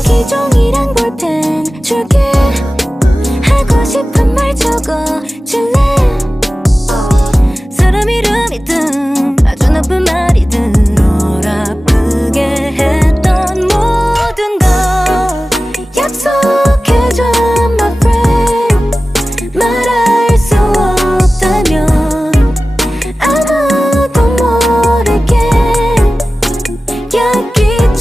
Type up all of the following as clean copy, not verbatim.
여기 종이랑 볼펜 줄게 하고 싶은 말 적어줄래 사람 이름이든 아주 나쁜 말이든 널 아프게 했던 모든 걸 약속해줘 my friend 말할 수 없다면 아무도 모르게 여기적어줘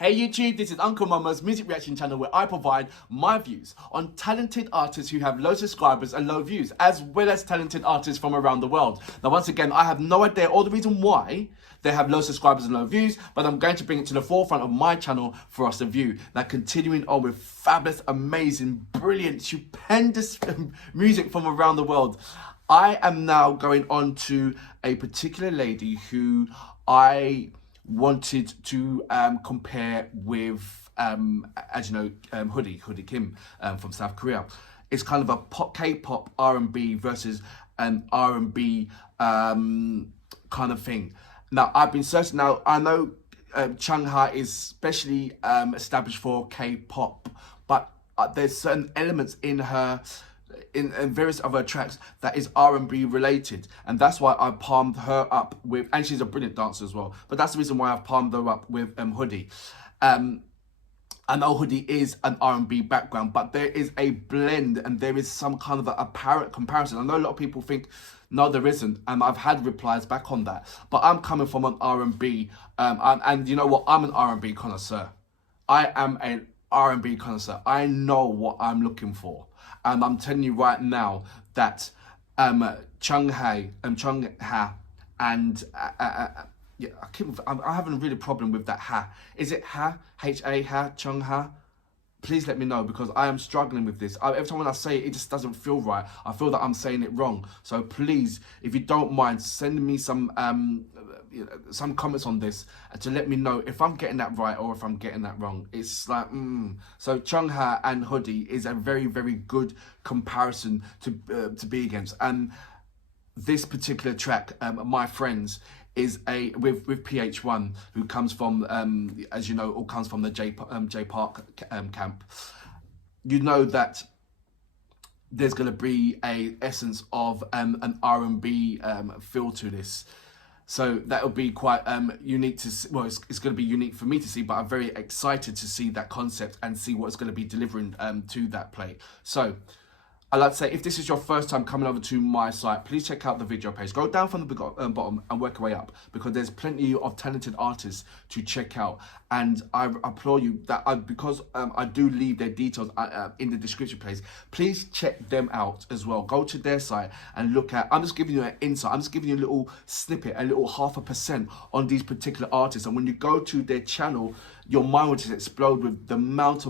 Hey YouTube, this is Uncle Mama's music reaction channel where I provide my views on talented artists who have low subscribers and low views, as well as talented artists from around the world. Now once again, I have no idea or the reason why they have low subscribers and low views, but I'm going to bring it to the forefront of my channel for us to view. Now continuing on with fabulous, amazing, brilliant, stupendous music from around the world. I am now going on to a particular lady who I wanted to compare with, as you know, Hoodie Kim from South Korea. It's kind of a K-pop R&B versus an R&B kind of thing. Now, I've been searching. Now, I know CHUNGHA is specially established for K-pop, but there's certain elements in her in various other tracks that is R&B related, and that's why I palmed her up with, and she's a brilliant dancer as well, but that's the reason why I've palmed her up with Hoodie. I know Hoodie is an R&B background, but there is a blend and there is some kind of a apparent comparison. I know a lot of people think no there isn't, and I've had replies back on that, but I'm coming from an R&B and you know what, I'm an R&B connoisseur. I am an R&B connoisseur. I know what I'm looking for. And I'm telling you right now that CHUNGHA and yeah, I'm having a really problem with that ha. Is it ha? H-A, ha? CHUNGHA? Please let me know, because I am struggling with this. Every time when I say it, it just doesn't feel right. I feel that I'm saying it wrong. So please, if you don't mind, send me some comments on this to let me know if I'm getting that right or if I'm getting that wrong. It's like, So CHUNGHA and Hoodie is a very, very good comparison to be against. And this particular track, My Friends, is a with pH-1, who comes from as you know, all comes from the J Park camp. You know that there's going to be a essence of an R&B feel to this, so that will be quite unique to see. Well, it's going to be unique for me to see, but I'm very excited to see that concept and see what it's going to be delivering to that play. So I'd like to say, if this is your first time coming over to my site, please check out the video page. Go down from the bottom and work your way up, because there's plenty of talented artists to check out. And I applaud you that because I do leave their details in the description place. Please check them out as well. Go to their site and look at, I'm just giving you an insight. I'm just giving you a little snippet, a little 0.5% on these particular artists. And when you go to their channel, your mind will just explode with the amount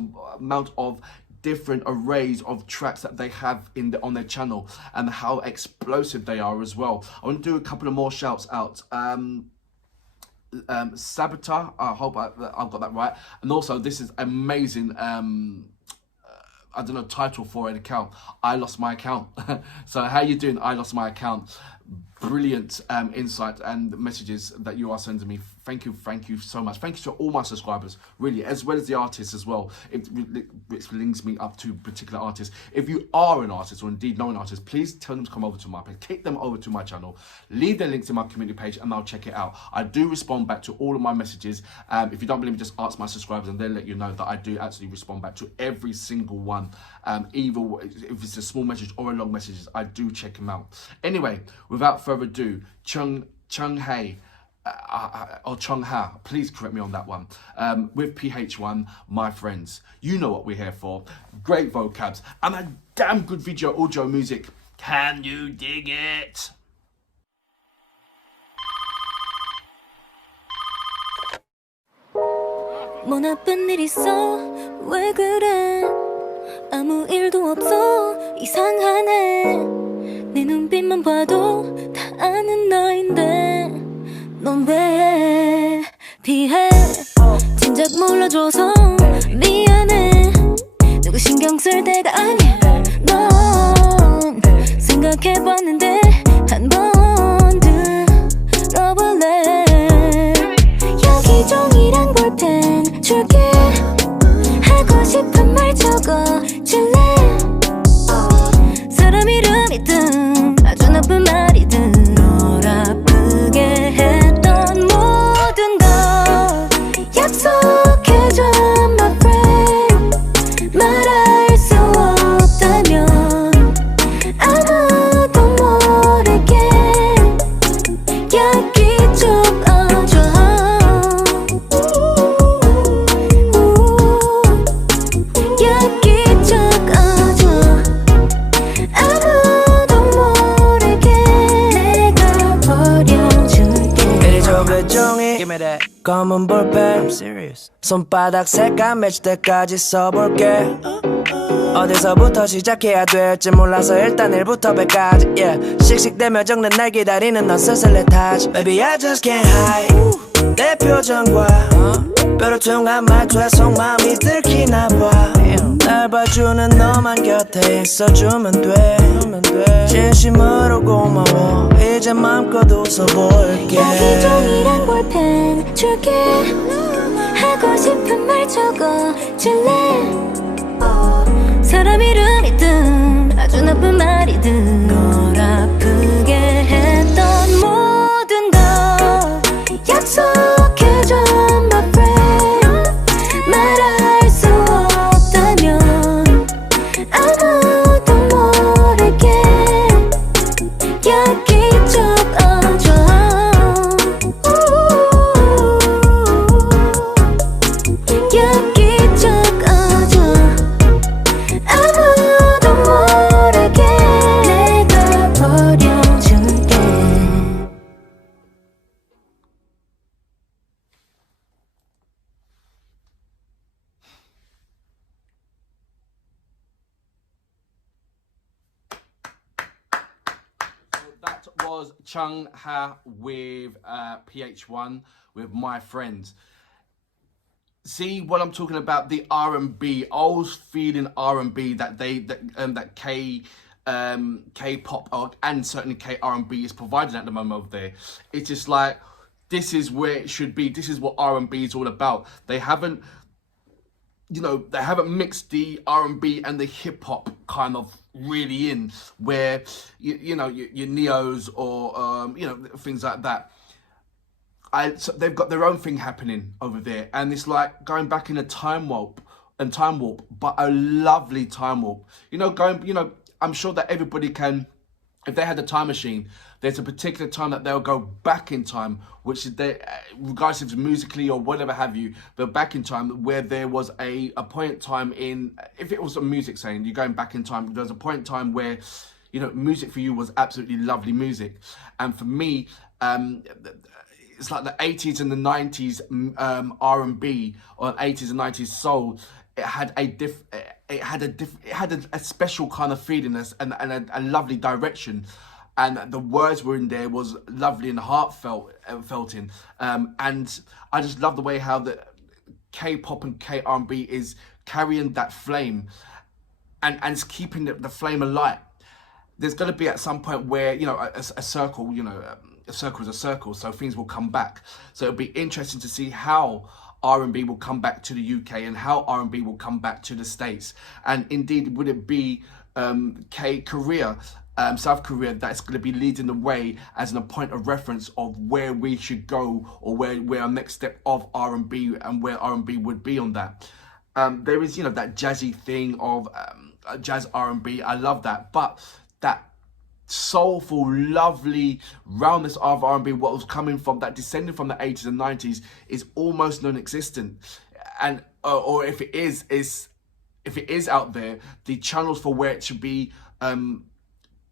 of different arrays of tracks that they have on their channel, and how explosive they are as well. I want to do a couple of more shouts out. Saboteur, I hope I've got that right. And also, this is amazing I don't know, title for an account. I lost my account. So how you doing? I lost my account. Brilliant insight and messages that you are sending me. Thank you so much. Thank you to all my subscribers, really, as well as the artists as well. It links me up to particular artists. If you are an artist, or indeed know an artist, please tell them to come over to my page. Take them over to my channel. Leave their links in my community page and I'll check it out. I do respond back to all of my messages. If you don't believe me, just ask my subscribers and they'll let you know that I do actually respond back to every single one. Either if it's a small message or a long message, I do check them out. Anyway, without further ado, CHUNGHA or CHUNGHA, please correct me on that one, with pH-1, My Friends. You know what we're here for. Great vocabs and a damn good video audio music. Can you dig it? 뭐 나쁜 일 있어? 왜 그래? 아무 일도 없어. 이상하네. 내 눈빛만 봐도 다 아는 너인데 넌 왜 피해? 진작 몰라줘서 미안해. 누구 신경 쓸 때가 아니야. 넌 생각 생각해봤는데 한 번 들어볼래. 여기종이랑 볼펜 줄게. 하고 싶은 말 적어줄래. 사람 이름이든 아주 나쁜 말이든 널 아프게 했던 모든 걸 약속해줘 my friend. 말할 수 없다면 아무도 모르게 여기적어줘. 여기적어줘. 아무도 모르게 내가 버려줄게. 이리저 그 종이 Give me that 검은 볼펜 I'm serious. 손바닥 색감 맺을 때까지 써볼게. 어디서부터 시작해야 될지 몰라서 일단 1부터 100까지 yeah. 씩씩대며 적는 날 기다리는 넌 스슬릿하지. Baby I just can't hide 내 표정과 뾰루퉁한 말투에 속마음이 들키나봐. 날 봐주는 너만 곁에 있어주면 돼. 진심으로 고마워. 이제 맘껏 웃어볼게. 여기종이랑 볼펜 줄게. 하고 싶은 말 적어줄래. 사람 이름이든 아주 나쁜 말이든 널 아프게 했던 모든 걸 약속해줘 my friend. 말할 수 없다면 아무도 모르게 여기적어줘. 여기적어줘. 아무도 모르게 내가 버려줄게. That was CHUNGHA with pH1 with My Friends. See what I'm talking about? The R&B, old feeling R&B that that K-pop and certainly K-R&B is providing at the moment over there. It's just like, this is where it should be. This is what R&B is all about. They haven't, they haven't mixed the R&B and the hip hop kind of really in, where your Neos or things like that. So they've got their own thing happening over there, and it's like going back in a time warp, but a lovely time warp. I'm sure that everybody can, if they had a time machine, there's a particular time that they'll go back in time, which is regardless if it's musically or whatever have you, they're back in time where there was a point in time in, if it was a music saying, you're going back in time, there's a point in time where, music for you was absolutely lovely music. And for me, it's like the 80s and the 90s R&B or 80s and 90s soul. It had a special kind of feeling and a lovely direction, and the words were in there was lovely and heartfelt in. And I just love the way how the K-pop and K-R&B is carrying that flame and it's keeping the flame alight. There's going to be at some point where a circle, a circle is a circle, so things will come back. So it'll be interesting to see how R&B will come back to the UK and how R&B will come back to the States. And indeed, would it be South Korea, that's going to be leading the way as a point of reference of where we should go, or where our next step of R&B and where R&B would be on that. There is, that jazzy thing of jazz R&B. I love that, but that soulful, lovely roundness of R&B, what was coming from that, descending from the 80s and 90s, is almost non-existent. And or if it is out there, the channels for where it should be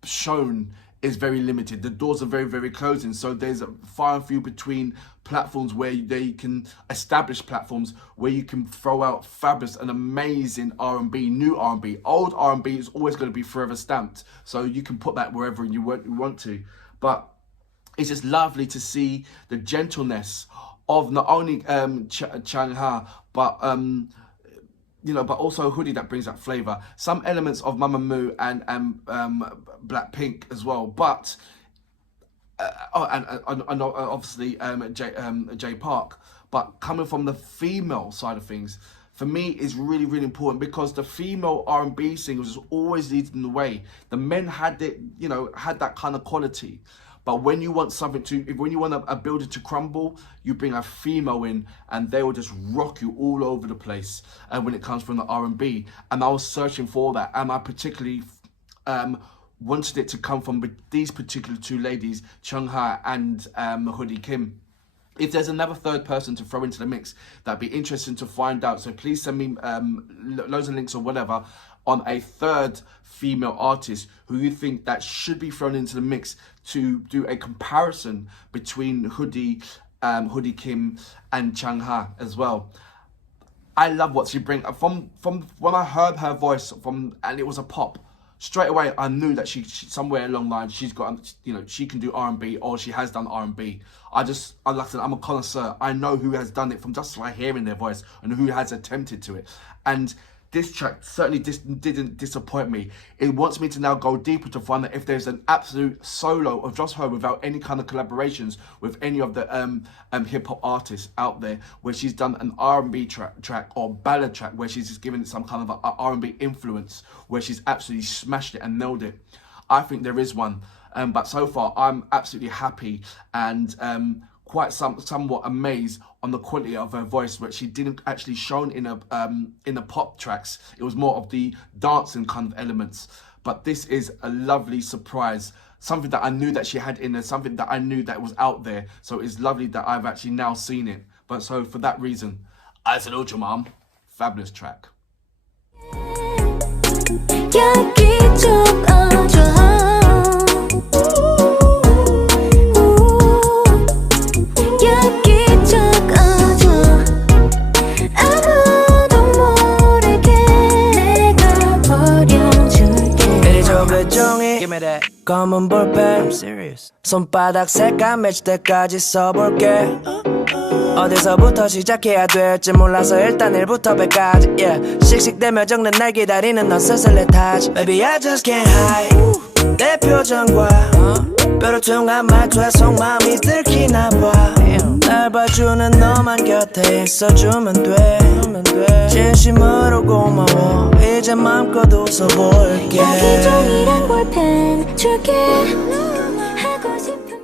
shown is very limited. The doors are very, very closing. So there's a far and few between platforms where they can establish platforms where you can throw out fabulous and amazing R&B, new R&B. Old R&B is always going to be forever stamped. So you can put that wherever you want to. But it's just lovely to see the gentleness of not only CHUNGHA, but you know, but also a hoodie that brings that flavor. Some elements of Mamamoo and Blackpink as well, but and obviously J Park. But coming from the female side of things, for me, is really, really important, because the female R&B singers was always leading the way. The men had it, you know, had that kind of quality. But when you want something when you want a building to crumble, you bring a female in and they will just rock you all over the place when it comes from the R&B. And I was searching for that, and I particularly wanted it to come from these particular two ladies, CHUNGHA and Hoodie Kim. If there's another third person to throw into the mix, that'd be interesting to find out. So please send me loads of links or whatever on a third female artist who you think that should be thrown into the mix to do a comparison between Hoodie Kim and CHUNGHA as well. I love what she brings. From when I heard her voice and it was a pop, straight away I knew that she somewhere along the line she's got, you know, she can do R&B, or she has done R&B. Like I said, I'm a connoisseur. I know who has done it from just by hearing their voice and who has attempted to it. And this track certainly didn't disappoint me. It wants me to now go deeper to find out if there's an absolute solo of just her without any kind of collaborations with any of the hip-hop artists out there, where she's done an R&B track or ballad track where she's just given it some kind of a R&B influence, where she's absolutely smashed it and nailed it. I think there is one, but so far I'm absolutely happy and quite somewhat amazed on the quality of her voice, which she didn't actually shown in the pop tracks. It was more of the dancing kind of elements. But this is a lovely surprise, something that I knew that she had in there, something that I knew that was out there. So it's lovely that I've actually now seen it. But so for that reason, I salute you, mom. Fabulous track. 여기적어줘. Give me that 검은 볼펜 I'm serious. 손바닥 색감 맺힐 때까지 써볼게. 어디서부터 시작해야 될지 몰라서 일단 1부터 100까지 yeah. 씩씩대며 적는 날 기다리는 넌 스스로 타지. Baby I just can't hide 내 표정과 뾰루퉁한 말투에 속마음이 들키나 봐. 날 봐주는 너만 곁에 있어주면 돼. 진심으로 고마워. 이제 마음껏 웃어볼게. 여기 종이랑 볼펜 줄게. 하고 싶은